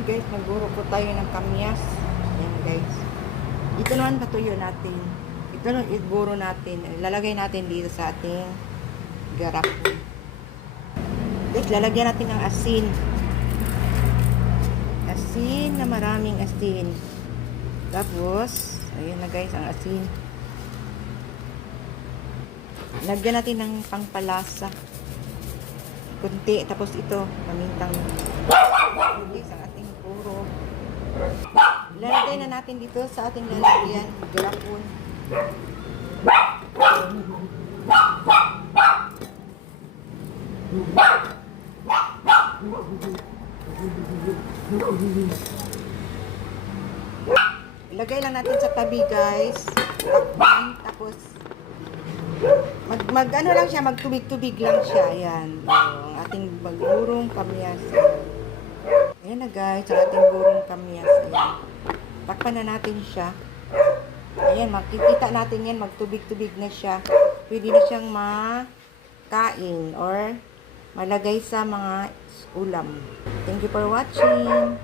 Ay guys, nagguro po tayo ng kamyas. Ayan guys. Ito naman patuyo natin. Ito naman iguro natin. Lalagay natin dito sa ating garapon. Guys, lalagyan natin ng asin. Asin na maraming asin. Tapos, ayan na guys ang asin. Lagyan natin ng pangpalasa. Kunti. Tapos ito, pamintang. Guys, ang ating puro. Lalagay na natin dito sa ating lalagyan. Garapon. Ilagay lang natin sa tabi guys. Takpan. Tapos ano lang siya, magtubig-tubig lang siya. Ayan. Ang ating bagurong kamyas. Ayan na guys, ang ating burong kamyas. Ayan. Takpan na natin siya. Ayan, makikita natin yan, magtubig-tubig na siya. Pwede na siyang makain or malagay sa mga ulam. Thank you for watching.